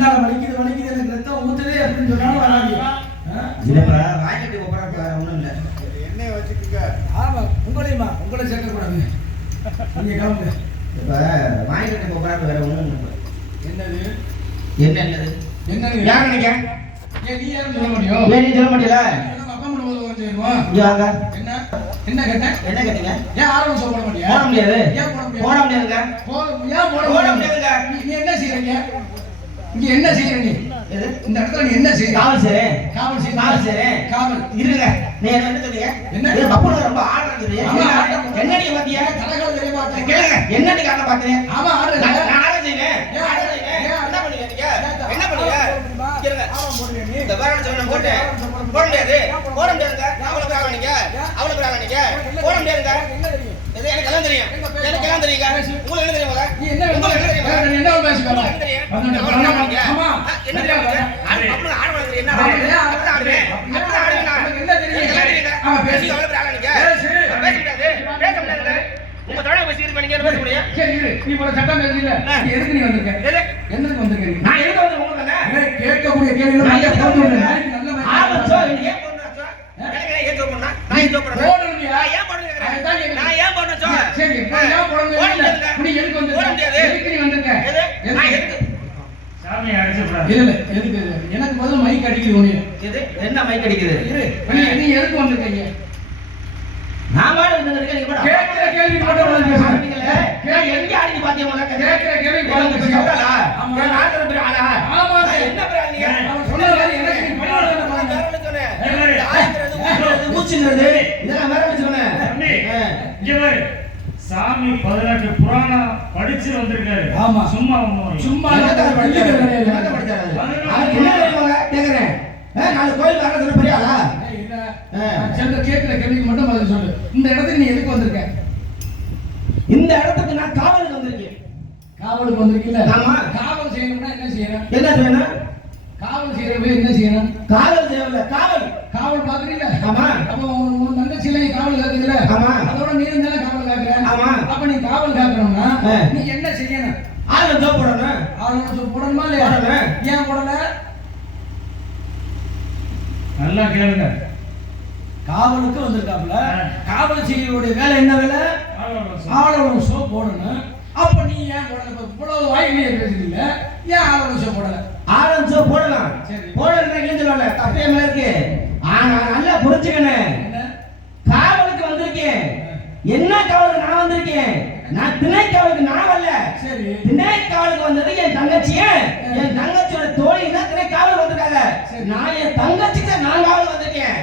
கண்டால வலிக்குது வலிக்குது எனக்கு ரத்தம் ஊத்துதே அப்படின்னு சொன்னாலும் வராது. இல்லப்பா வாய்க்கட்டி போறப்ப ஒண்ணும் இல்ல. எண்ணெய் வச்சுக்கீங்க. ஆமா உங்களையுமா உங்களை சேர்க்க கூடாது. நீங்க கிளம்புங்க. இப்ப வாய்க்கட்டி போறப்ப வேற ஒண்ணும் இல்ல. என்னது என்னது என்னது யார் நினைக்க? நீ யாரும் சொல்ல முடியும். நீ சொல்ல மாட்டீங்களா? அப்பா முன்ன வந்துருமா? யாங்க என்ன என்ன கேட்டேன்? என்ன கேட்டீங்க? ஏன் ஆரம்பம் சொல்ல மாட்டியா? போட முடியாது. ஏன் போட முடியாது? போட முடியாதுங்க. ஏன் போட முடியாதுங்க? நீ என்ன செய்றீங்க? இங்க என்ன செய்றீங்க? இந்த இடத்துல நீ என்ன செய்றீங்க? காவல் செய்றேன். காவல் செய்றேன். காவல் செய்றேன். காவல் இருங்க. நீ என்ன சொல்றீங்க? என்ன? இது பப்புல ரொம்ப ஆடுறீங்க. என்னடி பாத்தியா? தலைகால தெரிய மாட்டேன். கேளுங்க. என்னடி காரணம் பாக்குறேன்? ஆமா ஆடுறேன். நான் ஆட செய்றேன். ஆட செய்றேன். என்ன பண்ணீங்க நீங்க? என்ன பண்ணீங்க? கேளுங்க. ஆமா போடுங்க நீ. இந்த வேற சொன்ன போட்டு போட முடியாது. போட முடியாதுங்க. அவளுக்கு ஆக நீங்க. அவளுக்கு ஆக நீங்க. போட முடியாதுங்க. என்ன தெரியும்? இது எனக்கு எல்லாம் தெரியும். எனக்கு எல்லாம் தெரியுங்க. உங்களுக்கு என்ன தெரியுமா? நீ என்ன உங்களுக்கு என்ன தெரியும்? என்ன பேசுறீங்க? ஆமா. என்ன தெரியும்? அப்படி ஆடுறது என்ன? அப்படி ஆடுறேன். அப்படி ஆடுறீங்க. என்ன தெரியும்? ஆமா பேசி அவளுக்கு ஆக நீங்க. பேச முடியாது. பேச முடியாது. உங்க தொழில் பேசி இது பண்ணீங்க பேச முடியும். சரி இரு. நீ போல சட்டம் பேசுறீல. நீ எதுக்கு நீ வந்திருக்க? என்னதுக்கு வந்திருக்க? நான் எதுக்கு வந்து உங்களுக்கு தானே? கேட்கக்கூடிய கேள்விகளை நான் போட்டு விடுறேன். நல்ல மாதிரி ஆபச்சோ நீ ஏன் போறா சோ? எனக்கு ஏன் ஏன் போறா? நான் ஏன் போறேன்? போடுறியா? நான் ஏன் போறேன்? நான் ஏன் போறேன் சோ? சரி நான் ஏன் போறேன்? நீ எதுக்கு வந்திருக்க? எதுக்கு நீ வந்திருக்க? எது? நான் எதுக்கு? சாமி அடிச்சு விடுறா. இல்ல எதுக்கு? எனக்கு பதில் மைக் அடிக்குது உன்னை. எது? என்ன மைக் அடிக்குது? இரு. நீ எதுக்கு வந்திருக்கீங்க? நான் மாடு வந்திருக்கேன் நீ போடா. கேக்குற கேள்விக்கு மட்டும் பதில் பேசுறீங்க. எங்க ஆடிக்கு பாத்தியா முதல்ல? கேக்குற கேள்விக்கு பதில் பேசுறீங்க. ஆமா. நான் ஆடுற பேர் ஆளா? ஆமா. என்ன பேர் நீங்க? அவன் சொன்ன மாதிரி எனக்கு நீ பண்ணாத பாருங்க. வேற சொன்னேன். ஆயிரது மூச்சுங்கிறது இதெல்லாம் வேற சொன்னேன். இங்க பாரு. சாமி 18 புராணம் படிச்சு வந்திருக்காரு. ஆமா. சும்மா சும்மா படிச்சாரு. அவர் என்ன தெரியுமா கேக்குறேன்? நாலு கோயில் வர சொல்ல பெரிய ஆளா? சென்ற கேட்கிற கேள்விக்கு மட்டும் பதில் சொல்லு. இந்த இடத்துக்கு நீ எதுக்கு வந்திருக்க? இந்த இடத்துக்கு நான் காவலுக்கு வந்திருக்கேன். காவலுக்கு வந்திருக்கீல்ல? ஆமா. காவல் செய்யணும்னா என்ன செய்யணும்? என்ன செய்யணும்? காவல் செய்யறவே என்ன செய்யணும்? காவல் செய்யல. காவல் காவல் பாக்குறீங்க? ஆமா. அப்ப உன் தங்கச்சியில காவல் காக்குதுல? ஆமா. அதோட நீ இருந்தாலும் காவல் காக்குற. ஆமா. அப்ப நீ காவல் காக்கணும்னா நீ என்ன செய்யணும்? ஆளுங்க ஜோ போடணும். ஆளுங்க போடணுமா இல்லையா? ஏன் போடல? நல்லா கேளுங்க. காவலுக்கு வந்திருக்காப்ல. காவல் செய்யக்கூடிய வேலை என்ன வேலை? ஆளோட ஷோ போடணும். அப்ப நீ ஏன் போடல? இவ்வளவு வாய்மையை பேசுறீங்க, ஏன் ஆளோட ஷோ போடல? ஆளுங்க ஜோ போடலாம். போடலன்னா கிழிஞ்சல தப்பே மேல இருக்கு. ஆனா நல்லா புரிஞ்சுக்கணும். காவலுக்கு வந்திருக்கேன். என்ன காவலுக்கு நான் வந்திருக்கேன்? நான் திணை காவலுக்கு நான் வரல. சரி. திணை காவலுக்கு வந்தது என் தங்கச்சியே. என் தங்கச்சியோட தோழி தான் திணை காவலுக்கு வந்திருக்காங்க. நான் என் தங்கச்சிக்கு நான் காவலுக்கு வந்திருக்கேன்.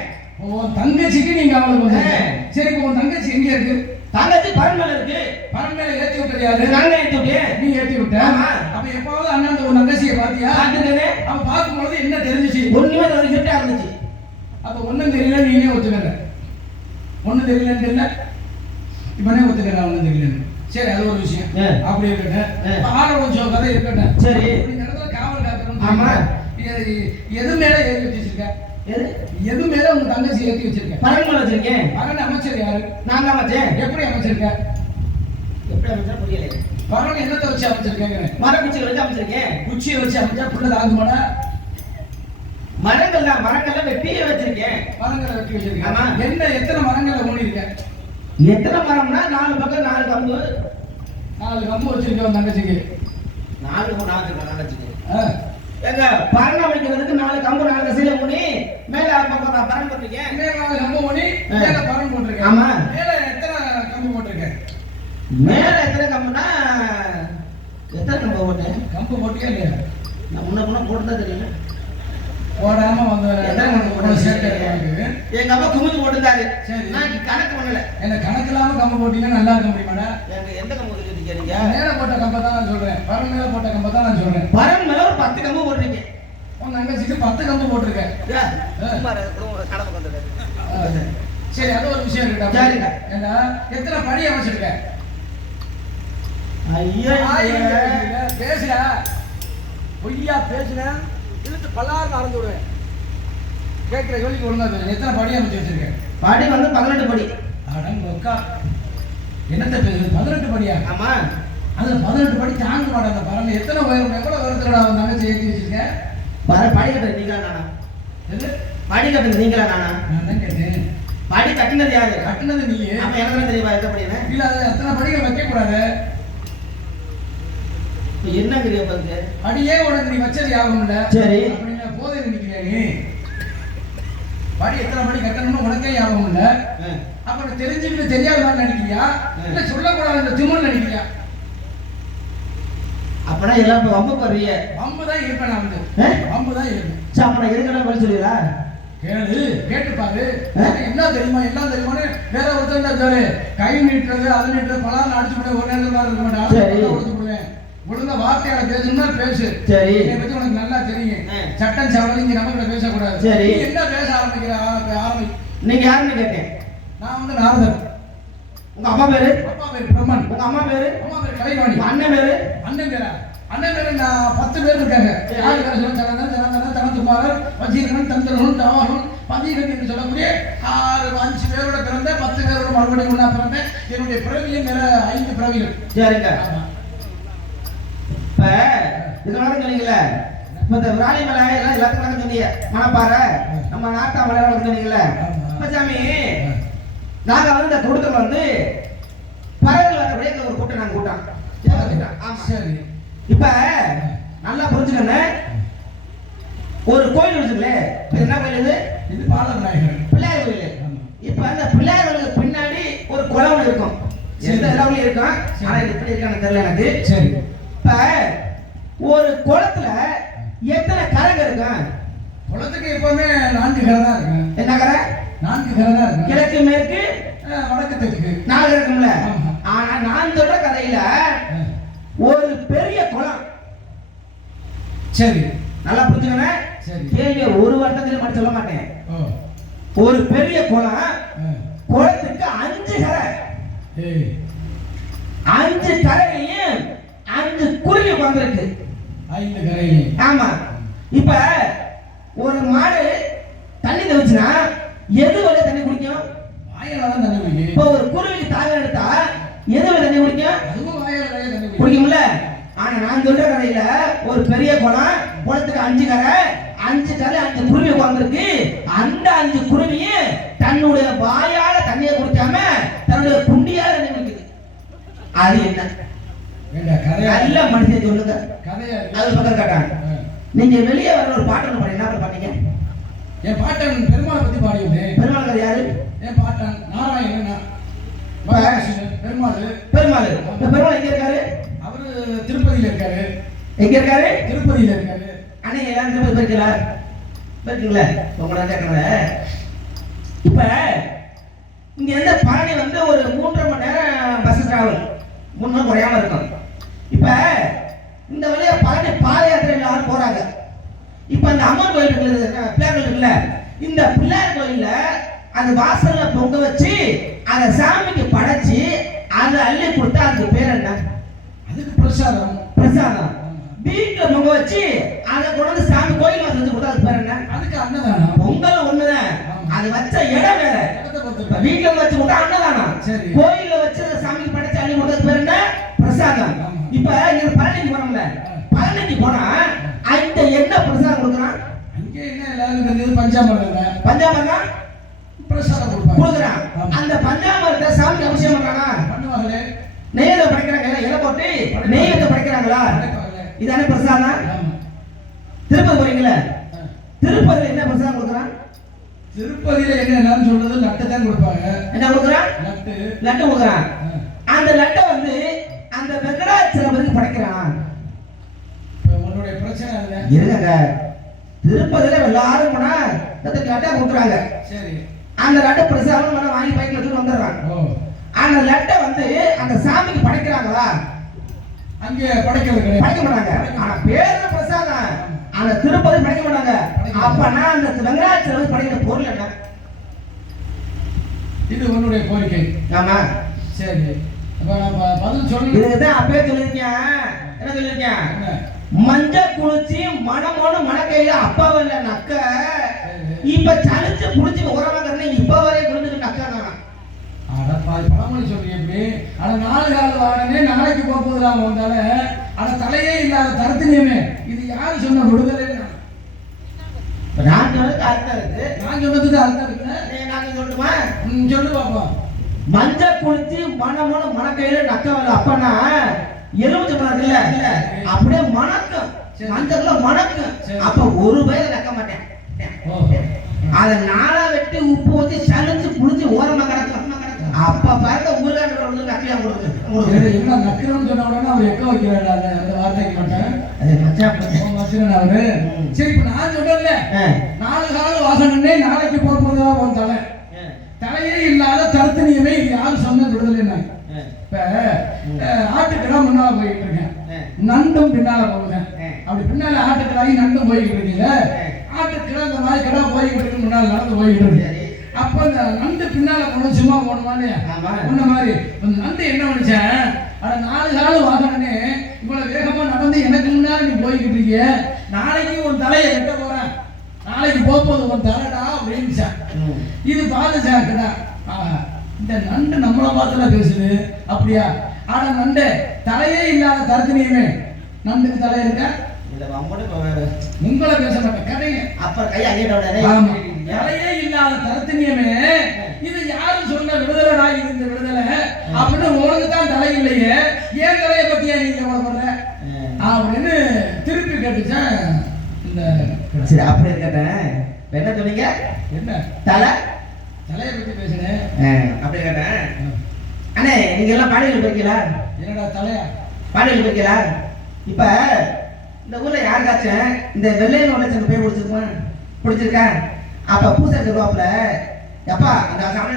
உன் தங்கச்சிக்கு நீங்க காவலுக்கு வந்தீங்க. சரி உன் தங்கச்சி எங்க இருக்கு? தங்கச்சி பரண்மேல இருக்கு. பரண்மேல ஏத்தி விட்டது யாரு? நாங்க ஏத்தி விட்டேன். நீ ஏத்தி விட்ட. அப்ப எப்பாவது அண்ணன் உன் தங்கச்சியை பாத்தியா? பாத்துட்டேனே. அவ பாக்கும்போது என்ன தெரிஞ்சிச்சு? ஒண்ணுமே தெரிஞ்சுட்டே இருந்துச்சு. அப்ப ஒண்ணும் தெரியல நீனே ஒத்துக்கற. ஒண்ணும் தெரியலன்னு தெரியல. இப்பனே ஒத்துக்கற ஒண்ணும் தெரியலன்னு. சரி அது ஒரு விஷயம். அப்படி இருக்கட்டும். ஆரோட ஜோ கதை இருக்கட்டும். சரி. இந்த இடத்துல காவல் காக்கணும். ஆமா. எது மேல ஏறி வச்சிருக்க? எது மேல உங்க தங்கச்சி ஏத்தி வச்சிருக்க? பரண்மேல வச்சிருக்கேன். பரண் அமைச்சர் யாரு? நான் தான் வச்சேன். எப்படி அமைச்சிருக்க? எப்படி அமைச்சா புரியல. பரண் என்னத்தை வச்சு அமைச்சிருக்கேங்க? மரக்குச்சி வச்சு அமைச்சிருக்கேன். குச்சியை வச்சு அமைச்சா புள்ள தாங்குமாடா? மரங்கள்ல வெட்டி வச்சிருக்கேன். மரங்களை வெட்டி வச்சிருக்கேன். ஆமா. என்ன எத்தனை மரங்களை ஊனி இருக்க? எத்தனை மரம்னா 4 பக்கம் 4 கம்பு. 4 கம்பு வச்சிருக்க உன் தங்கச்சிக்கு. 4 தங்கச்சிக்கு. எங்க பரண வைக்கிறதுக்கு 4 கம்பு 4 கசையில ஊனி மேல பரண் போட்டிருக்கேன். மேல 4 கம்பு ஊனி மேல பரண் போட்டிருக்கேன். ஆமா. மேல எத்தனை கம்பு போட்டிருக்கேன்? மேல எத்தனை கம்புனா எத்தனை கம்பு போட்டேன்? கம்பு போட்டியா இல்லையா? நான் முன்ன போட்டுதான் தெரியல. போடாம வந்து எங்க அப்பா குமிஞ்சு போட்டுருந்தாரு. சரி. நான் கணக்கு பண்ணல. என்ன கணக்கு இல்லாம கம்பு போட்டீங்கன்னா நல்லா இருக்க முடியுமாடா? எந்த கம்பு கேட்டீங்க? மேல போட்ட கம்பை தான் நான் சொல்றேன். பரண் மேல போட்ட கம்பை தான் நான் சொல்றேன். பரண் மேல ஒரு 10 கம்பு போட்டிருக்கேன். உன் தங்கச்சிக்கு 10 கம்பு போட்டிருக்கேன். சரி அது ஒரு விஷயம் இருக்கா? சரிங்க. ஏன்னா எத்தனை படி அமைச்சிருக்க? ஐயா பேசுடா. பொய்யா பேசுன இழுத்து பல்லாறு நடந்து விடுவேன். கேட்கிற கேள்விக்கு ஒழுங்கா பேசு. எத்தனை படி அமைச்சு வச்சிருக்க? படி வந்து 18 படி. அடங்கொக்கா. என்னத்த பேசுறது? 18 படியா? ஆமா. அதுல 18 படி தாங்க மாட்டாங்க பாருங்க. எத்தனை எவ்வளவு உயரத்துல அவன் தங்கச்சி ஏற்றி வச்சிருக்க? படி கட்டுறது நீங்களா நானா? எது? படி கட்டுறது நீங்களா நானா? நான் தான் கேட்டேன். படி கட்டினது யாரு? கட்டுனது நீ. அப்ப எனக்கு தெரியுமா எந்த படின்னு? இல்ல அது எத்தனை படிகள் வைக்க கூடாது. என்ன கிரியா பாருங்க. படியே உனக்கு நீ வச்சது யாரும் இல்ல. சரி. அப்படின்னு போதை நினைக்கிறியா நீ? படி எத்தனை படி கட்டணும்னு உனக்கே யாரும் இல்ல. அப்ப தெரிஞ்சுக்கிட்டு தெரியாத மாதிரி நினைக்கிறியா? இல்ல சொல்லக்கூடாது இந்த திமிர் நினைக்கிறியா? அப்பனா எல்லாம் வம்பு பண்றீங்க. வம்பு தான் இருப்பேன் நான் வந்து. வம்பு தான் இருப்பேன். சரி அப்ப நான் எதுக்கெல்லாம் பதில் சொல்லிடுறா? கேளு, கேட்டு பாரு. என்ன தெரியுமா எல்லாம் தெரியுமான்னு வேற ஒருத்தர் கை நீட்டுறது அது நீட்டுறது பலான்னு அடிச்சு விட ஒரு நேரத்தில் இருக்க மாட்டேன். கொடுத்து விடுவேன். ஒழுங்கா வார்த்தையால பேசணும்னா பேசு. சரி. இதை பத்தி உனக்கு நல்லா தெரியும். சட்டம் சவரம் இங்க நம்ம பேசக்கூடாது. சரி. என்ன பேச ஆரம்பி. நீங்க யாருன்னு கேட்டேன். நான் வந்து நாரதர். உங்க அப்பா பேரு? அப்பா பேரு பிரம்மன். உங்க அம்மா பேரு? அம்மா பேரு கலைவாணி. அண்ணன் பேரு? அண்ணன் பேரா? அண்ணன் பேரு நான் 10 பேர் இருக்காங்க. யாரு பேர சொல்ல தனந்தன் தனத்துமாரர் வஜீரன் தந்திரன் தவாரன் பதிகன் என்று சொல்லக்கூடிய 5 பேரோட பிறந்த 10 பேரோட மறுபடியும் ஒண்ணா பிறந்த என்னுடைய பிறவியும் மேல 5 பிறவிகள். சரிங்க. இப்ப இதெல்லாம் சொன்னீங்கல்ல, இப்ப இந்த விராலி மலை எல்லாம் எல்லாத்துக்கும் சொன்னீங்க. மணப்பாறை நம்ம நாட்டா மலையாளம் சொன்னீங்கல்ல. இப்ப சாமி நாங்க வந்து இந்த கூட்டத்துல வந்து பறவைகள் வரக்கூடிய ஒரு கூட்டம் நாங்க கூட்டம். ஆமா சரி. இப்ப நல்லா புரிஞ்சுக்கங்க. ஒரு கோயில் வச்சுக்கல, என்ன கோயில் இது? இது பாலநாயகர் பிள்ளையார் கோயில். இப்ப அந்த பிள்ளையார் கோயிலுக்கு பின்னாடி ஒரு குளம் இருக்கும். எந்த இடம்லயும் இருக்கும். ஆனா இது எப்படி இருக்கான்னு தெரியல எனக்கு. சரி. இப்ப ஒரு குளத்துல எத்தனை கரைங்க இருக்கும்? குளத்துக்கு எப்பவுமே 4 கரை தான் இருக்கு. என்ன கரை? 4 கரை தான் இருக்கு. கிழக்கு மேற்கு வடக்கு தெற்கு 4 இருக்கும்ல. ஆனா நான் சொல்ற கதையில ஒரு பெரிய குளம். சரி. நல்லா புரிஞ்சுக்கங்க. சரி. கேள்வி ஒரு வருஷத்துல மட்டும் சொல்ல மாட்டேன். ஒரு பெரிய குளம். குளத்துக்கு 5 கரை. 5 கரையிலையும் 5 குருவி உட்கார்ந்திருக்கு. 5 கரையிலையும். ஆமா. இப்ப ஒரு மாடு தண்ணி தவிச்சுனா எது வழியா தண்ணி குடிக்கும்? வாயில தான் தண்ணி குடிக்கும். இப்ப ஒரு குருவிக்கு தாகம் எடுத்தா எது வழியா தண்ணி குடிக்கும்? அதுவும் வாயில தண்ணி குடிக்கும். குடிக்கும்ல. ஆனா நான் சொல்ற கதையில ஒரு பெரிய குளம், குளத்துக்கு 5 கரை, 5 கரை 5 குருவி உட்கார்ந்திருக்கு. அந்த 5 குருவியும் தன்னுடைய வாயால தண்ணியை குடிக்காம தன்னுடைய குண்டியால தண்ணி குடிக்குது. அது என்ன? நல்ல மனுஷன் சொல்லுங்க. அது பக்கம் கேட்டாங்க. நீங்க வெளியே வர ஒரு பாட்டு ஒன்று பாடி என்ன பாட்டீங்க? என் பாட்டன் பெருமாளை பத்தி பாடியிருந்தேன். பெருமாள் யாரு? என் பாட்டன் நாராயணன் பெருமாள். பெருமாள். பெருமாள் எங்க இருக்காரு? அவரு திருப்பதியில இருக்காரு. எங்க இருக்காரு? திருப்பதியில இருக்காரு. அண்ணே எல்லாரும் திருப்பதி போயிருக்கீங்களா? போயிருக்கீங்களா? உங்களை கேட்கறேன். இப்ப இங்க இருந்து பழனி வந்து ஒரு 3.5 மணி நேரம் பஸ் டிராவல் 3 மணி குறையாம இருக்கும். இப்ப இந்த வழியா பழனி பாத யாத்திரை யாரும் போறாங்க. இப்ப அந்த அம்மன் கோயில் பிள்ளையார் கோயில் இருக்குல்ல, இந்த பிள்ளையார் கோயில்ல அந்த வாசல்ல பொங்க வச்சு அந்த சாமிக்கு படைச்சு அதை அள்ளி கொடுத்தா அதுக்கு பேர் என்ன? அதுக்கு பிரசாதம். பிரசாதம். வீட்டுல பொங்க வச்சு அதை கொண்டு வந்து சாமி கோயில் வாசல் வச்சு கொடுத்தா அதுக்கு பேர் என்ன? அதுக்கு அன்னதானம். பொங்கல் ஒண்ணுதான், அது வச்ச இடம் வேற. வீட்டுல வச்சு கொடுத்தா அன்னதானம். கோயில்ல வச்சு சாமிக்கு படைச்சு அள்ளி கொடுத்தது பேர் என்ன? பிரசாதம். இப்ப இங்க பழனிக்கு போறோம்ல, பழனிக்கு போனா அந்த என்ன பிரசாதம் கொடுக்குறான்? அங்க என்ன எல்லாரும் பஞ்சாமிர்தம். பஞ்சாமிர்தம் பிரசாதம் கொடுக்குறான். அந்த பஞ்சாமிர்தத்தை சாமிக்கு அபிஷேகம் பண்றானா? பண்ணுவாங்களே. நெய்யில படைக்கிறாங்க, இலை போட்டு நெய்யில படைக்கிறாங்களா? இதானே பிரசாதம். திருப்பதி போறீங்களா? திருப்பதியில என்ன பிரசாதம் கொடுக்குறான்? திருப்பதியில என்ன சொல்றது? லட்டு தான் கொடுப்பாங்க. என்ன கொடுக்குறான்? லட்டு. லட்டு கொடுக்குறான். அந்த லட்டை வந்து அந்த வெங்கடாச்சலபதிக்கு படைக்கிறான். உன்னுடைய பிரச்சனை என்ன? இருங்க, திருப்பதியில எல்லாரும் போனா லட்டை கொடுக்குறாங்க. சரி. அந்த லட்டை பிரசாதம் பண்ண வாங்கி பைக்ல வச்சு வந்துடுறான். அந்த லட்டை வந்து அந்த சாமிக்கு படைக்கிறாங்களா? அங்கே படைக்கிறது படைக்க மாட்டாங்க. ஆனா பேர்ல பிரசாதம். அந்த திருப்பதி படைக்க மாட்டாங்க. அப்பனா அந்த வெங்கடாச்சலபதி படைக்கிற பொருள் என்ன? இது உன்னுடைய கோரிக்கை. ஆமா. சரி. அப்ப நான் பதில் சொல்லு. இதுதான் அப்பவே சொல்லிருக்கேன். என்ன சொல்லிருக்கேன்? மஞ்சள் குளிச்சு மனமோன மணக்கையில அப்பா வரல நக்க. இப்ப சலிச்சு புடிச்சு உரமா கறனை இப்ப வரையும் குளிச்சுட்டு நக்க. அட பழமொழி சொல்லி எப்படி ஆனா 4 கால் வாகனமே நாளைக்கு போகுதுலாம் வந்தால ஆனா தலையே இல்லாத தருத்தினியமே இது யாரு சொன்ன விடுதலை? நான் சொன்னதுக்கு அர்த்தம் இருக்கு. நான் சொன்னதுக்கு அர்த்தம் இருக்குல்ல? நான் சொல்லட்டுமா? சொல்லு பாப்போம். மஞ்சள் குளிச்சு மனமோட மணக்கையில நக்கவல அப்பனா எலுமிச்சை பழம் இல்ல அப்படியே மணக்கும். மஞ்சள்ல மணக்கும். அப்ப ஒரு பயில நக்க மாட்டேன். அத நாளா வெட்டி உப்பு ஊத்தி சலிச்சு புளிச்சு ஓரமா கிடக்கும். அப்ப பாருங்க ஊர்காண்டு நக்கியா கொடுக்கு. என்ன நக்கிறோம்னு சொன்ன உடனே அவர் எக்க வைக்கிறாரு அந்த வார்த்தைக்கு மாட்டேன். அது மச்சான் அவரு. சரி இப்ப நான் சொல்றேன்ல 4 கால் வாசனே நாளைக்கு போறதா உன் தலை தலையே இல்லாத தருத்தனியமே இது யாரும் சொன்ன விடுதலை? இப்ப ஆட்டுக்கடா முன்னால போயிட்டு இருக்கேன், நண்டும் பின்னால போகுது. அப்படி பின்னால ஆட்டுக்கடாயி நண்டும் போய்கிட்டு இருக்கீங்க. ஆட்டுக்கடா இந்த மாதிரி கடை போய்கிட்டு இருக்கு, முன்னால நடந்து போய்கிட்டு இருக்கு. அப்ப இந்த நண்டு பின்னால போன சும்மா போனோமான்னு முன்ன மாதிரி நண்டு என்ன பண்ணிச்சேன்? ஆனா 4 கால் வாகனே இவ்வளவு வேகமா நடந்து எனக்கு முன்னால நீ போய்கிட்டு இருக்கிய, நாளைக்கு உன் தலையை வெட்ட போறேன், நாளைக்கு போகும்போது உன் தலைடா அப்படின்னு. இது பாதுகாக்கடா. இந்த நண்டு நம்மளை பார்த்துல பேசுது அப்படியா? ஆனா நண்டு தலையே இல்லாத தருத்தினியுமே நண்டுக்கு தலை இருக்க உங்களை பேச மாட்டேன் கதைங்க. அப்புறம் கையா தலையே இல்லாத தருத்தினியமே இது யாரும் சொன்ன விடுதலை? இருந்த விடுதலை அப்படின்னு உனக்கு தான் தலை இல்லையே, ஏன் தலையை பத்தியா நீங்க பண்ற அப்படின்னு திருப்பி கேட்டுச்சேன். இந்த சரி அப்படி இருக்கட்டேன். என்ன சொன்னீங்க? என்ன தலையை பத்தி பேசுனேன் அப்படி கேட்டேன். அண்ணே நீங்க எல்லாம் பாடிகள் போய்க்கலா? என்னடா தலையா பாடிகள் போய்க்கலா? இப்ப இந்த ஊர்ல யாருக்காச்சும் இந்த வெள்ளையில உள்ள பேர் பிடிச்சிருக்கேன். அப்ப பூசை சொல்லுவாப்புல, எப்பா அந்த சாமி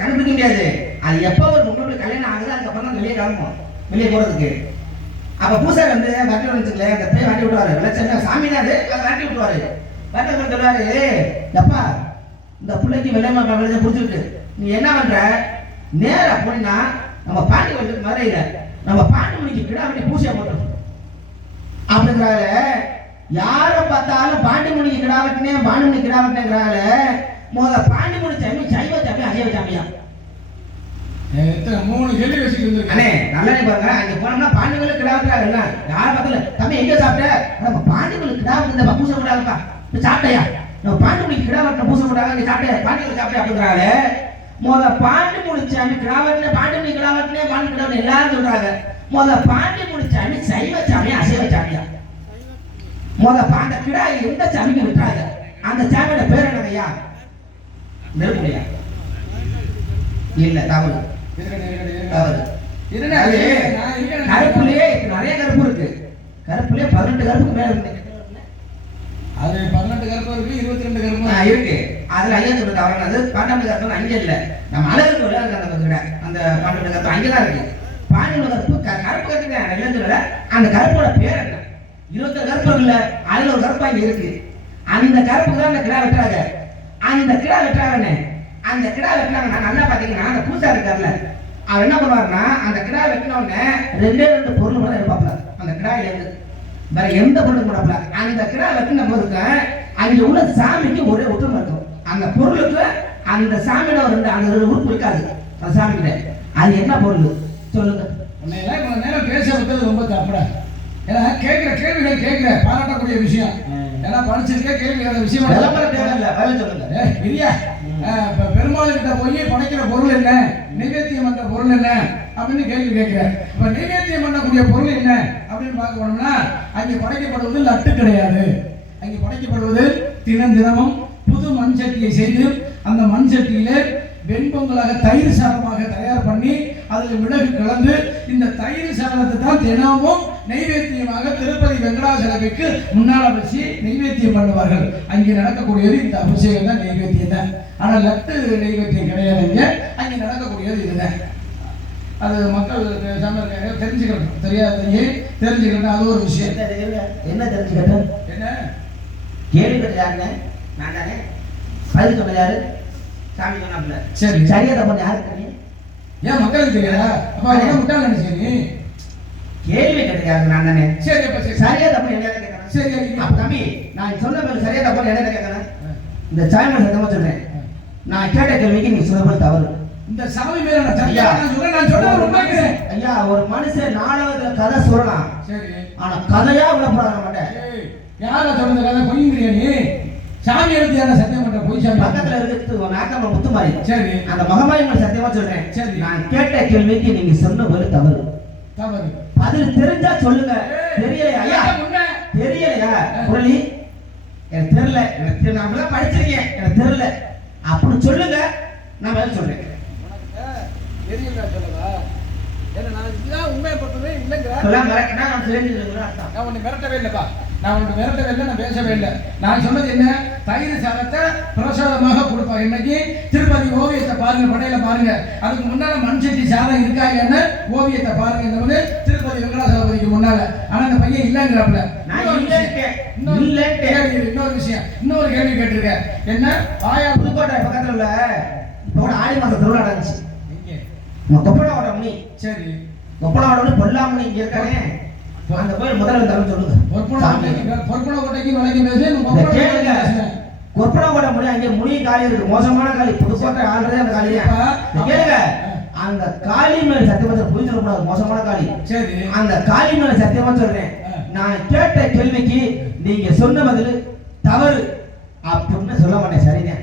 கண்டுபிடிக்க முடியாது, அது எப்ப ஒரு பொண்ணு கல்யாணம் ஆகுது அதுக்கப்புறம் தான் வெளியே கிளம்பும், வெளியே போறதுக்கு. அப்ப பூசாரி வந்து வட்டி வந்துச்சுல அந்த பேர் வாட்டி விட்டுவாரு. வெள்ளச்சன சாமி தான் அது, அதை வாட்டி விட்டுவாரு. வாட்டி சொல்லுவாரு, எப்பா இந்த பிள்ளைக்கு வெள்ளைமா வெளியே பிடிச்சிருக்கு, நீ என்ன பண்ற? நேரா போனா நம்ம பாண்டி வந்து மதுரையில நம்ம பாண்டி மணிக்கு கிடா வெட்டி பூசையை போட்டோம் அப்படிங்கிறாரு. யாரை பார்த்தாலும் பாண்டிமுனிக்கு கிடா வெட்டினே பாண்டிமுனி கிடா வெட்டினேங்கிறாங்க. முதல்ல பாண்டிமுனி சாமி சைவ சாமி அசைவ சாமியா? 3 கேள்வி வச்சுட்டு அண்ணே நல்லா பாருங்க. அங்க போனோம்னா பாண்டிமுனி கிடா வெட்டுறாங்க. யாரை பார்த்தாலும் தம்பி எங்க சாப்பிட்ட? நம்ம பாண்டிமுனி கிடா வெட்டின பூசை போட்டாங்கப்பா சாப்பிட்டையா? நம்ம பாண்டிமுனி கிடா வெட்டின பூசை போட்டாங்க நீ சாப்பிட்ட பாண்டிமுனி சாப்பிட்ட அப்படிங்கிறாங்க. முதல்ல பாண்டிமுனி சாமி கிடா வெட்டின பாண்டிமுனி கிடா வெட்டினே பாண்டி கிடா வெட்டின எல்லாரும் சொல்றாங்க. முதல்ல பாண்டிமுனி சாமி சைவ சாமி அசைவ சாமியா? அந்த கிடா எந்த சாமிக்கு விட்டாங்க? அந்த சாமியோட பேர் என்னதையா? நெருப்புடையா? இல்ல தவறு தவறு. கருப்புலயே நிறைய கருப்பு இருக்கு. கருப்புலயே 18 கருப்புக்கு மேல இருக்கு. அது 18 கருப்பு இருக்கு, 22 கருப்பு இருக்கு. அதுல ஐயா சொல்றது அவரானது 12 கருப்பு அங்க இல்ல. நம்ம அழகு விளையாடுற அந்த கிடா அந்த 12 கருப்பு அங்கதான் இருக்கு. 12 கருப்பு கருப்பு கருப்பு இல்லைன்னு சொல்லல. அந்த கருப்போட பேர் என்ன? 20 கருப்பு இல்ல, அதுல ஒரு கருப்பா இங்க இருக்கு. அந்த கருப்புக்கு தான் அந்த கிடா வெட்டுறாங்க. அந்த கிடா வெட்டுறாங்கன்னு அந்த கிடா வெட்டினாங்கன்னா நல்லா பாத்தீங்கன்னா அந்த பூசா இருக்காருல்ல அவர் என்ன பண்ணுவாருன்னா அந்த கிடா வெட்டின உடனே 2 பொருள் கூட எடுப்பாப்ல. அந்த கிடாயில இருந்து வேற எந்த பொருளும் கூடப்பல. அந்த கிடா வெட்டின பொருளுக்கு அங்க உள்ள சாமிக்கு ஒரே ஒற்றுமை இருக்கும். அந்த பொருளுக்கு அந்த சாமியோட அந்த உறுப்பு இருக்காது அந்த சாமிக்கிட்ட. அது என்ன பொருள் சொல்லுங்க? உன்னையெல்லாம் இவ்வளவு நேரம் பேச விட்டது ரொம்ப தப்புடா. ஏன்னா கேட்கிற கேள்விகள் கேட்கிற பாராட்டக்கூடிய விஷயம். ஏன்னா படிச்சிருக்க கேள்வி விஷயம் சொல்லுங்க. இல்லையா? பெருமாள் கிட்ட போய் படைக்கிற பொருள் என்ன, நைவேத்தியம் பண்ற பொருள் என்ன அப்படின்னு கேள்வி கேட்கிற. இப்ப நைவேத்தியம் பண்ணக்கூடிய பொருள் என்ன அப்படின்னு பார்க்க போனோம்னா அங்கே படைக்கப்படுவது லட்டு கிடையாது. அங்கே படைக்கப்படுவது தினமும் புது மண் சட்டியை செய்து அந்த மண் சட்டியில வெண்பொங்கலாக தயிர் சாதமாக தயார் பண்ணி அதில் மிளகு கலந்து இந்த தயிர் சாதத்தை தான் தினமும் நைவேத்தியமாக திருப்பதி வெங்கடாசலமிக்கு முன்னால வச்சு நைவேத்தியம் பண்ணுவார்கள். அங்கே நடக்கக்கூடியது இந்த அபிஷேகம் தான், நைவேத்தியம் தான். ஆனால் லட்டு நைவேத்தியம் கிடையாதுங்க. அங்கே நடக்கக்கூடியது இதுதான். அது மக்கள் சமையல் தெரிஞ்சுக்கணும். தெரியாதீங்க தெரிஞ்சுக்கணும். அது ஒரு விஷயம். என்ன தெரிஞ்சுக்கணும்? என்ன கேள்விப்பட்டாங்க? நான் தானே பதில் சொன்ன யாரு? சாமி சொன்னாப்ல. சரி சரியா தப்பு யாரு தெரியும்? ஏன் மக்களுக்கு தெரியாதா? அப்ப என்ன முட்டாள் நினைச்சீங்க? கேள்வி கேட்கிறாங்க நான் தானே. சரி அப்ப சரியா தப்பு என்ன கேட்கறேன்? சரி அப்ப தம்பி நான் சொன்ன பேர் சரியா தப்பு என்ன கேட்கறேன்? இந்த சாயமன் சத்தமா சொல்றேன். நான் கேட்ட கேள்விக்கு நீ சொன்ன பேர் தவறு. இந்த சாமி மேல நான் சத்தியமா நான் சொல்றேன் உண்மைக்கு. ஐயா ஒரு மனுஷன் நாடகத்துல கதை சொல்லலாம், சரி, ஆனா கதையா விடப்படாத மாட்டேன். யாரா சொன்னது கதை பொய்ங்கிறியா நீ? சாமி எடுத்து யாரா சத்தியம் பண்ற? பொய் சாமி பக்கத்துல இருக்கு நாட்டம்மா முத்துமாரி. சரி, அந்த மகமாயி மேல சத்தியமா சொல்றேன். சரி, நான் கேட்ட கேள்விக்கு நீங்க சொன்ன பதில் தவறு. தவறு. பதில் தெரிஞ்சா சொல்லுங்க. தெரியலையா ஐயா? தெரியலையா முரளி? எனக்கு தெரியல, எனக்கு நான் தான் படிச்சிருக்கேன், எனக்கு தெரியல அப்படி சொல்லுங்க, நான் பதில் சொல்றேன். தெரியல சொல்லவா? ஏன்னா நான் இதுதான் உண்மையை பொறுத்தவரை இல்லைங்கிற. சொல்லாம நான் தெரிஞ்சுக்கிறேன். நான் உன்னை மிரட்டவே இல்லைப்பா, நான் உன்னை மிரட்டவே இல்லை, நான் பேசவே இல்லை. நான் சொன்னது என்ன? தயிர் சாதத்தை பிரசாதமாக கொடுப்பாங்க. இன்னைக்கு திருப்பதி ஓவியத்தை பாருங்க, படையில பாருங்க. அதுக்கு முன்னால மண் சட்டி சாதம் இருக்கா இல்லைன்னு ஓவியத்தை பாருங்க. இந்த வந்து திருப்பதி வெங்கடாசலபதிக்கு முன்னால. ஆனா இந்த பையன் இல்லைங்கிறாப்ல. இன்னொரு விஷயம், இன்னொரு கேள்வி கேட்டிருக்கேன். என்ன? ஆயா புதுக்கோட்டை பக்கத்துல உள்ள இப்போ ஆடி மாசம் திருவிழா நடந்துச்சு. கொப்பனாவோட முனி. சரி, கொப்பனாவோட பொல்லாமணி இங்க இருக்கானே, அந்த கோயில் முதல்ல தமிழ் சொல்லுங்க. பொற்பனோட்டைக்கு விலைக்கு பேசு. கொப்பனாவோட முனி அங்கே முனி காலி இருக்கு, மோசமான காலி. புதுக்கோட்டை ஆல்ரெடி அந்த காலி கேளுங்க. அந்த காளி மேல சத்தியமா போய் சொல்லக்கூடாது, மோசமான காளி. சரி, அந்த காளி மேல சத்தியமா சொல்றேன், நான் கேட்ட கேள்விக்கு நீங்க சொன்ன பதில் தவறு அப்படின்னு சொல்ல மாட்டேன். சரிங்க,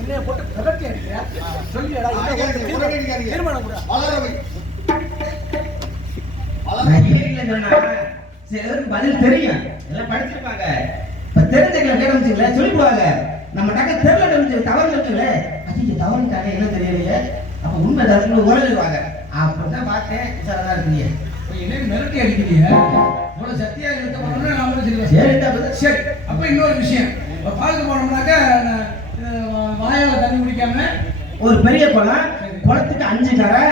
என்னைய போட்டு கலட்டி அடிக்கிற சொல்லிடா. பதில் தெரியும், எல்லாம் படிச்சிருப்பாங்க. இப்ப தெரிஞ்சுக்கல கேட்டீங்களே சொல்லிடுவாங்க. நம்ம டக்க தெரியல தவறு இருக்குல்ல, அது தவறுக்காக என்ன தெரியலையே, அப்ப உண்மை தரத்துல உரலிடுவாங்க. அப்படிதான் பார்த்தேன். சாரதா இருக்கீங்க, என்ன மிரட்டி அடிக்கிறீங்க? இவ்வளவு சத்தியா இருக்க போனோம்னா நான் சொல்லுவேன். சரி, அப்ப இன்னொரு விஷயம், பார்க்க போனோம்னாக்க வாயால தண்ணி குடிக்காம ஒரு பெரிய குளம், குளத்துக்கு 5 கரை,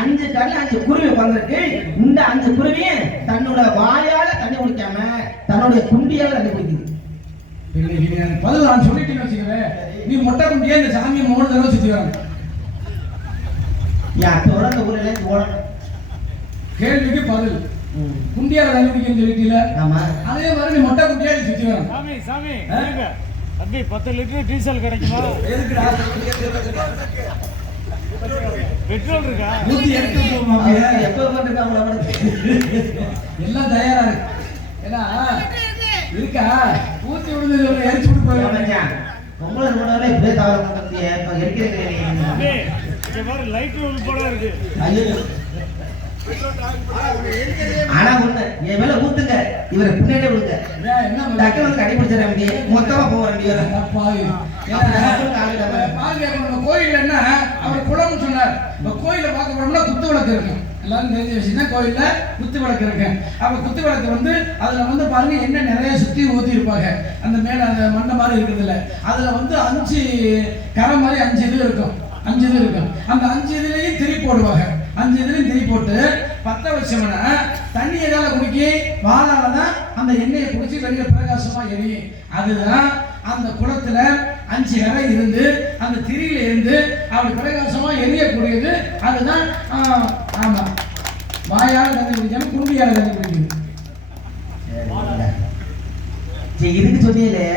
5 கரையில 5 குருவி வந்திருக்கு. இந்த 5 குருவியும் தன்னோட வாயால தண்ணி குடிக்காம தன்னுடைய குண்டியால தண்ணி குடிக்குது. பதில் நான் சொல்லிட்டேன்னு வச்சுக்கவேன், நீ மொட்டை குண்டியா இந்த சாமியை 3 தடவை சுத்தி வரணும். அந்த ஊர்ல ஓடணும். கேள்விக்கு பதில் குண்டியால தண்ணி குடிக்கன்னு சொல்லிட்டீல. ஆமா, அதே மாதிரி நீ மொட்டை குண்டியா சுத்தி வரணும். சாமி சாமி அப்படி 10 லிட்டர் டீசல் கிடைக்குமா? எதுக்குடா? பெட்ரோல் இருக்கா? 108 எப்ப பண்ணிருக்காங்க எல்லாம் தயாரா இருக்கு. ஏன்னா இருக்கா ஊத்தி விடுது எரிச்சு விட்டு போயிருவாங்க. உங்களை முன்னாலே இப்படியே தவறு பண்ணுறீங்க. இப்போ இருக்கிற லைட் உள்பட இருக்கு. ஆனா ஒண்ணு, என் மேல ஊத்துங்க, இவரை பின்னாடியே விடுங்க. டக்கு வந்து கடைபிடிச்சிட மொத்தமா போக வேண்டியது. கோயில் என்ன அவர் குளம்னு சொன்னார். கோயில பார்க்க போனோம்னா குத்து விளக்கு இருக்கும். எல்லாரும் தெரிஞ்ச விஷயம் தான், கோயில்ல குத்து விளக்கு இருக்கு. அப்ப குத்து விளக்கு வந்து அதுல வந்து பாருங்க என்ன நிறைய சுத்தி ஊத்தி இருப்பாங்க. அந்த மேல அந்த மண்ணை மாதிரி இருக்குது இல்ல, அதுல வந்து 5 கரை மாதிரி 5 இது இருக்கும். 5 இது இருக்கும். அந்த 5 இதுலயும் திரி போடுவாங்க. 5 இதுலயும் திரி போட்டு பத்த வச்சோம்னா தண்ணி எதால குடிக்கி வாழால தான் அந்த எண்ணெயை குடிச்சு வெளியே பிரகாசமா எரியும். அதுதான் அந்த குளத்துல 5 கரை இருந்து அந்த திரியில இருந்து அப்படி பிரகாசமா எரியக்கூடியது. அதுதான் ஆமா, வாயால தண்ணி குடிக்காம குண்டியால தண்ணி குடிக்குது. இதுக்கு சொன்னீங்களே.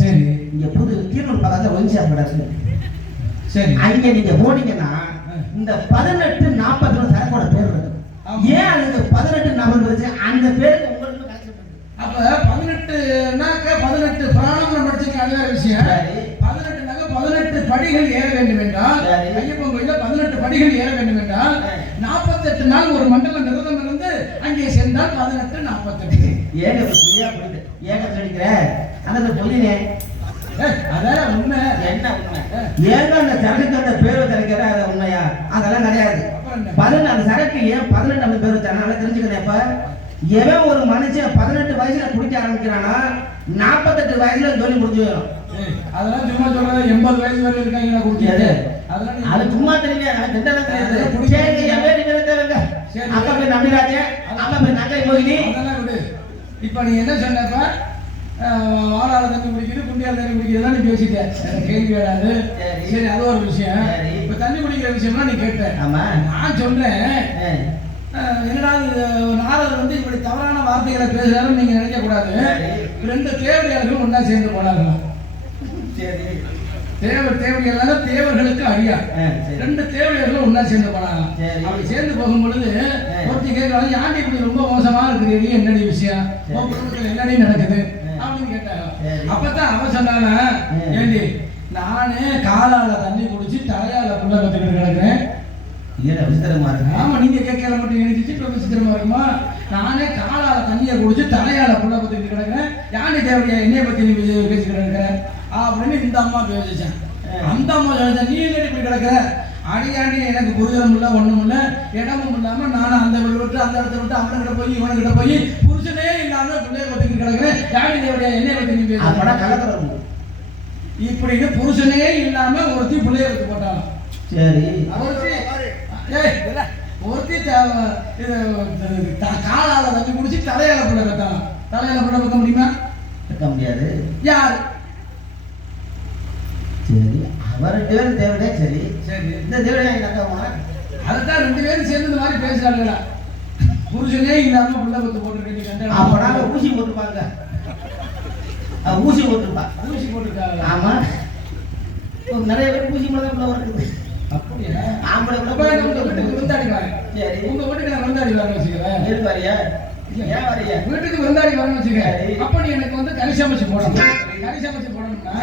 சரி, இங்க புது கீழூர் பக்கத்துல ஒன்சியா சரி, அங்க நீங்க போனீங்கன்னா இந்த 18 40 சரக்கோட பேர் இருக்கு. ஏன் அதுக்கு 18 நம்பர் வச்சு அந்த பேருக்கு உங்களுக்கு அப்ப 18னாக்க 18 பிராணம் படிச்சிருக்க அதே விஷயம். 18னாக்க 18 படிகள் ஏற வேண்டும் என்றால், ஐயப்பன் கோயில 18 படிகள் ஏற வேண்டும் என்றால் 48 நாள் ஒரு மண்டலம் விரதம் இருந்து அங்கே சென்றால் 18 48. ஏக புரியா புரியுது, ஏக சொல்லிக்கிற அந்த பொய்யே. அதான் உண்மை. என்ன உண்மை? ஏங்க அந்த சரக்கு அந்த பேர் வச்சிருக்கிற அது உண்மையா? அதெல்லாம் கிடையாது. 18 அந்த சரக்கு ஏன் 18 அந்த பேர் வச்சானா தெரிஞ்சுக்கிறேன். இப்ப எவன் ஒரு மனுஷன் 18 வயசுல குடிக்க ஆரம்பிக்கிறானா 48 வயசுல ஜோலி முடிஞ்சு போயிடும். அதெல்லாம் சும்மா சொல்றது 80 வயசு வரை இருக்காங்க குடிக்காது. அதெல்லாம் அது சும்மா தெரியல, திண்டல தெரியாது. குடிக்காதீங்க, என் பேர் நீங்க தேவைங்க. அப்பா பேர் நம்பிராஜ, அம்மா பேர் நங்கை மோகினி. அதெல்லாம் விடு. இப்ப நீ என்ன சொன்னப்ப வாழால தண்ணி குடிக்கிறது குண்டியால தண்ணி குடிக்கிறதெல்லாம் நீ பேசிட்ட, கேள்வி வராது. சரி, அது ஒரு விஷயம். இப்ப தண்ணி குடிக்கிற விஷயம்லாம் நீ கேட்ட. ஆமா, நான் சொல்றேன் என்னடா நாரதர் வந்து இப்படி தவறான வார்த்தைகளை பேசுறாருன்னு நீங்க நினைக்க கூடாது. 2 தேவதையாளர்கள் ஒன்னா சேர்ந்து போனார்களாம். சரி. தேவதையாளர் தேவர்களுக்கு அடியா 2 தேவதையாளர்கள் ஒன்னா சேர்ந்து போனாங்களாம். அப்படி சேர்ந்து போகும் பொழுது ஒருத்தி கேட்கறாங்க, யாண்டி இப்படி ரொம்ப மோசமா இருக்கிறீங்க, என்னடி விஷயம், குடும்பத்தில் என்னடி நடக்குது அப்படின்னு கேட்டாங்க. அப்பதான் அவ சொன்னாங்க, ஏண்டி நானே காலால தண்ணி குடிச்சு தலையால புள்ள கத்துக்கிட்டு கிடக்குறேன். ஆமா, நீங்க கேட்கல மட்டும் நினைச்சிச்சு விசித்திரமா இருக்குமா? நானே காலால தண்ணியை குடிச்சு தலையால புள்ள கத்துக்கிட்டு கிடக்குறேன், யானை தேவையா என்னைய பத்தி நீ பேசிக்கிட்டு இருக்கிற அப்படின்னு இந்த அம்மா பேசிச்சேன். அந்த அம்மா சொல்லிச்சேன், நீ என்ன இப்படி கிடக்குற, அடியாண்டி எனக்கு புரிதலும் இல்லை ஒண்ணும் இல்லை, இடமும் இல்லாம நானும் அந்த வீடு விட்டு அந்த இடத்த விட்டு அவனுக்கிட்ட போய் இவனுக்கிட்ட போய் புருஷனே இல்லாம பிள்ளைய பத்திக்கிட்டு கிடக்குறேன், யானை தேவையா என்னைய பத்தி நீ பேச இப்படின்னு புருஷனே இல்லாம ஒருத்தி பிள்ளைய பத்தி போட்டாலும். சரி. ஒருத்தி காலால தண்ணி குடிச்சு தலையால புள்ள கட்டான். தலையால புள்ள வைக்க முடியுமா? வைக்க முடியாது. யாரு? சரி, அவர் 2 பேரும் தேவையா? சரி சரி, இந்த தேவையா அக்காமா? அதைத்தான் 2 பேரும் சேர்ந்து இந்த மாதிரி பேசுறாங்களா? புருஷனே இல்லாம புள்ள பத்து போட்டுருக்கீங்க. அப்ப ஊசி போட்டுப்பாங்க. ஊசி போட்டுருப்பா. ஊசி போட்டுருக்காங்க. ஆமா, நிறைய பேர் ஊசி மூலம் உள்ள வருது. அப்படியா? ஆம்பளை உங்க வீட்டுக்கு விருந்தாடிவாங்க. சரி, உங்க வீட்டுக்கு நான் விருந்தாடி வரணும் வச்சுக்கிறேன். எது வரையா? ஏன் வரையா? வீட்டுக்கு விருந்தாடி வரணும் வச்சுக்கிறேன். அப்ப நீ எனக்கு வந்து கறி சமைச்சு போடணும். கறி சமைச்சு போடணும்னா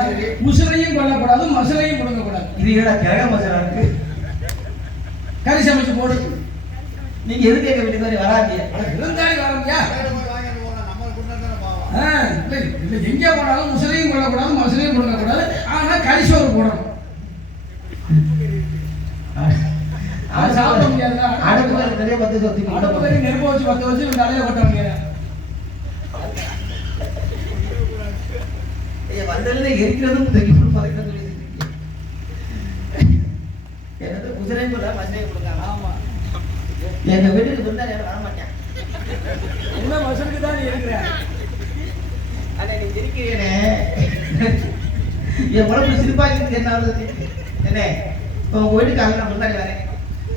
முசலையும் கொல்லக்கூடாது, மசலையும் கொடுக்கக்கூடாது. இது ஏடா கிரக மசாலா இருக்கு? கறி சமைச்சு போடு. நீங்க எதுக்கு எங்க வீட்டுக்கு வரை வராதியா? விருந்தாடி வரம்பியா? எங்க போனாலும் முசலையும் கொல்லக்கூடாது, மசலையும் கொடுக்கக்கூடாது. ஆனா கரிசோறு போடணும். சாப்பிட முடியாது. அடுப்பு நிறைய 10 சொத்தி அடுப்பு கறி நெருப்பு வச்சு 10 வச்சு தலையில கொட்ட முடியாது. வந்ததுல எரிக்கிறதும் தூக்கி போட்டு பறக்கிறது என்னது குதிரையும் கூட மசலையும் கொடுக்காங்க. ஆமா, எங்க வீட்டுக்கு வந்தா யாரும் வர மாட்டேன். என்ன மசலுக்கு தான் நீ இருக்கிற? ஆனா நீ இருக்கிறேனே என் உடம்பு சிரிப்பாக்கிட்டு என்ன ஆகுது என்ன? இப்போ உங்க வீட்டுக்காக நான் முன்னாடி வரேன்,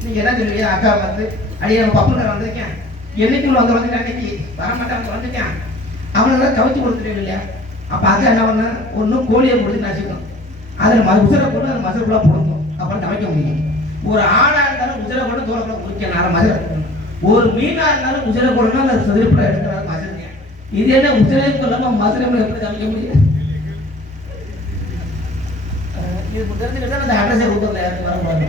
நீங்க என்ன சொல்லுவீங்க? அக்கா வந்து அடியே நம்ம பப்புக்கார வந்திருக்கேன், என்னைக்கு வந்துட்டேன், அன்னைக்கு வரமாட்டான் வந்துட்டேன், அவனெல்லாம் கவிச்சு கொடுத்துட்டேன் இல்லையா? அப்போ அக்கா என்ன பண்ண, ஒன்றும் கோழியை கொடுத்து நசிக்கணும், அதில் உதிரை போட்டு அந்த மசல் ஃபுல்லாக பொடுக்கும், அப்புறம் சமைக்க முடியும். ஒரு ஆடாக இருந்தாலும் உதிரை போட்டு தோலை முடிக்கணும், அரை மசலை போடணும். ஒரு மீனாக இருந்தாலும் உதிரை போடணும், அந்த சிதிரிப்பட எடுக்கிறாங்க மசலுங்க. இது என்ன உதிரையும் இல்லாமல் மசலை எப்படி சமைக்க முடியும்? இது தெரிஞ்சுக்கிட்டா அந்த அட்ரஸை கொடுக்கல, யாரும் வரக்கூடாது.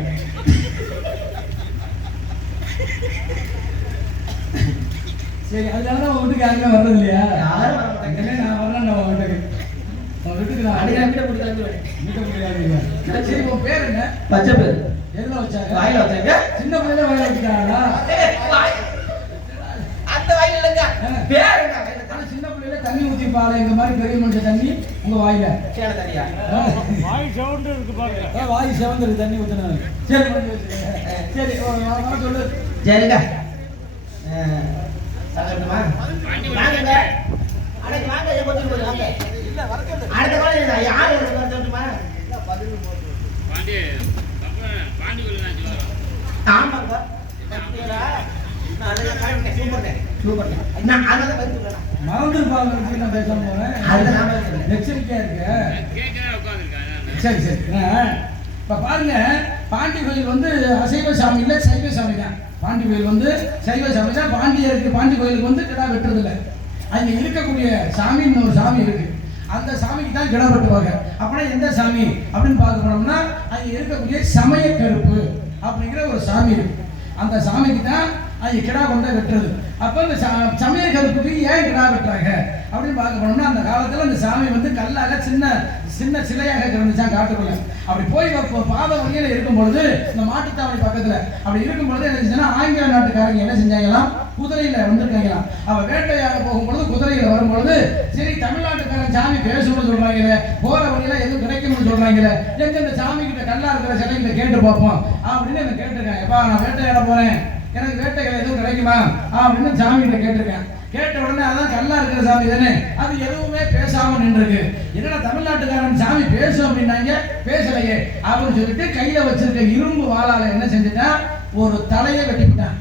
சரி, அதனால உன் வீட்டுக்கு யாருமே வர்றது இல்லையா? யாரும் வர மாட்டாங்க. நான் வரேன் நம்ம வீட்டுக்கு. உன் வீட்டுக்கு நான் அடிக்கிற வீட்டை பிடிக்கலான்னு வீட்டை பிடிக்கிறாங்க. சரி, உன் பேர் என்ன? பச்சை பேர். எதுல வச்சாங்க? வாயில வச்சாங்க. சின்ன பிள்ளைல வாயில வச்சாங்களா? அந்த வாயில இல்லைங்க, பேர் என்ன? சின்ன பிள்ளைல தண்ணி ஊத்திப்பால இந்த மாதிரி பெரிய மனுஷன் தண்ணி உங்க வாயில சேன தண்ணியா? வாய் சவுண்ட் இருக்கு பாருங்க. வாய் சவுண்ட் தண்ணி ஊத்துனாங்க. சரி சரி, சொல்லு. சரிங்க, சங்கட்டுமா வாங்க. அன்னைக்கு வாங்க, கொஞ்சம் வாங்க. இல்ல வரக்கல. அடுத்த காலம் யாரு வரட்டுமா? பாண்டி பாண்டி விளையாச்சு வரோம். ஆமாங்க. மறந்துருப்பாங்க பேச போறேன். எச்சரிக்கையா இருக்கு. சரி சரி. இப்ப பாருங்க, பாண்டி கோயில் வந்து அசைவ சாமி இல்ல, சைவ சாமி தான். பாண்டி கோயில் வந்து சைவ சாமி தான். பாண்டியருக்கு பாண்டி கோயிலுக்கு வந்து கிடா வெட்டுறது இல்லை. அங்க இருக்கக்கூடிய சாமின்னு ஒரு சாமி இருக்கு, அந்த சாமிக்கு தான் கிடா வெட்டுவாங்க. அப்படின்னா எந்த சாமி அப்படின்னு பார்க்க போனோம்னா அங்க இருக்கக்கூடிய சமய கருப்பு அப்படிங்கிற ஒரு சாமி இருக்கு. அந்த சாமிக்கு தான் அங்கே கிடா கொண்டு வெட்டுறது. அப்போ இந்த சமய கருப்புக்கு ஏன் கிடா வெட்டுறாங்க அப்படின்னு பார்க்க போனோம்னா, அந்த காலத்தில் அந்த சாமி வந்து கல்லாக சின்ன சின்ன சிலையாக கிடந்துச்சான் காட்டுக்குள்ள. அப்படி போய் பாத வழியில் இருக்கும் பொழுது, இந்த மாட்டுத்தாவணி பக்கத்தில் அப்படி இருக்கும் பொழுது என்ன செஞ்சுன்னா, ஆங்கில நாட்டுக்காரங்க என்ன செஞ்சாங்களாம், குதிரையில வந்துருக்காங்களாம். அவன் வேட்டையாட போகும்பொழுது குதிரையில வரும்பொழுது, சரி தமிழ்நாட்டுக்காரன் சாமி பேசணும்னு சொல்றாங்களே, போற வழியில எதுவும் கிடைக்கும்னு சொல்றாங்களே, எங்க இந்த சாமி கிட்ட கல்லா இருக்கிற சிலைங்களை கேட்டு பார்ப்போம் அப்படின்னு என்ன கேட்டிருக்கேன். எப்பா நான் வேட்டையாட போறேன், எனக்கு வேட்டைகள் எதுவும் கிடைக்குமா அப்படின்னு சாமி கிட்ட கேட்டிருக்கேன். கேட்ட உடனே அதான் கல்லா இருக்கிற சாமி தானே, அது எதுவுமே பேசாம நின்றுருக்கு. என்னடா தமிழ்நாட்டுக்காரன் சாமி பேசும் அப்படின்னாங்க, பேசலையே அப்படின்னு சொல்லிட்டு கையில வச்சிருக்க இரும்பு வாளால என்ன செஞ்சுட்டான், ஒரு தலையை வெட்டிவிட்டான்.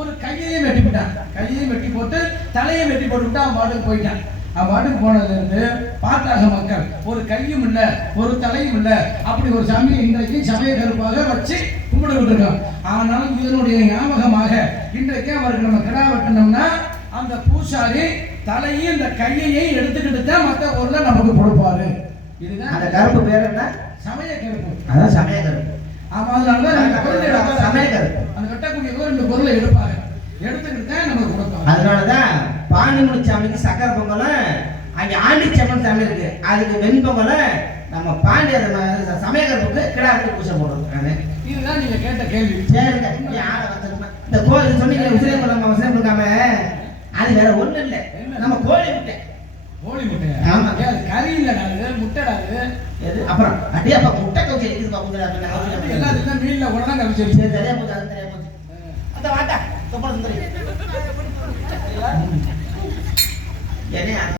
ஒரு கையையும் வெட்டி விட்டான். கையையும் வெட்டி போட்டு தலையை வெட்டி போட்டு விட்டு அவன் பாட்டுக்கு போயிட்டான். அவன் பாட்டுக்கு போனதுல இருந்து பார்த்தாங்க மக்கள், ஒரு கையும் இல்ல ஒரு தலையும் இல்ல, அப்படி ஒரு சாமியை இன்றைக்கு சமய கருப்பாக வச்சு கும்பிட்டு இருக்கோம். ஆனாலும் இதனுடைய ஞாபகமாக இன்றைக்கு அவருக்கு நம்ம கிடா வெட்டினோம்னா அந்த பூசாரி தலையும் இந்த கையையும் எடுத்துக்கிட்டு தான் மற்ற ஊர்ல நமக்கு கொடுப்பாரு. இதுதான் அந்த கருப்பு பேர் என்ன? சமய கருப்பு. அதான் சமய கருப்பு. ஆமா, அதனாலதான் இந்த பொருளை எடுப்பாங்க. சமய கருப்பு. அந்த வெட்டக்கூடிய இந்த பொருளை எடுப்பாங்க, எடுத்துக்கிட்டு தான் நமக்கு கொடுப்பாங்க. அதனாலதான் பாண்டிமுனி சாமிக்கு சக்கரை பொங்கலும், அங்க ஆண்டிச்சம்மன் சாமி இருக்கு அதுக்கு வெண்பொங்கலும், நம்ம பாண்டிய சமய கருப்புக்கு கிடா வெட்டி பூஜை போடுறது. இதுதான் நீங்க கேட்ட கேள்வி. சரிங்க, இந்த கோயில் சொன்னீங்க விசிறியம் கொடுக்காம, அது வேற ஒண்ணு இல்ல, நம்ம கோழி முட்டை. கோழி முட்டை? ஆமா. அது கறி இல்ல, முட்டைடாது. அப்புறம் அப்படியே அப்ப முட்டை கவுச்சி இருக்குது எல்லாத்துக்கும் மீன்ல கூட தான் கவிச்சு. சரி, சரியா போச்சு, அது சரியா போச்சு. அந்த வாட்டா தொப்பள சுந்தரி என்ன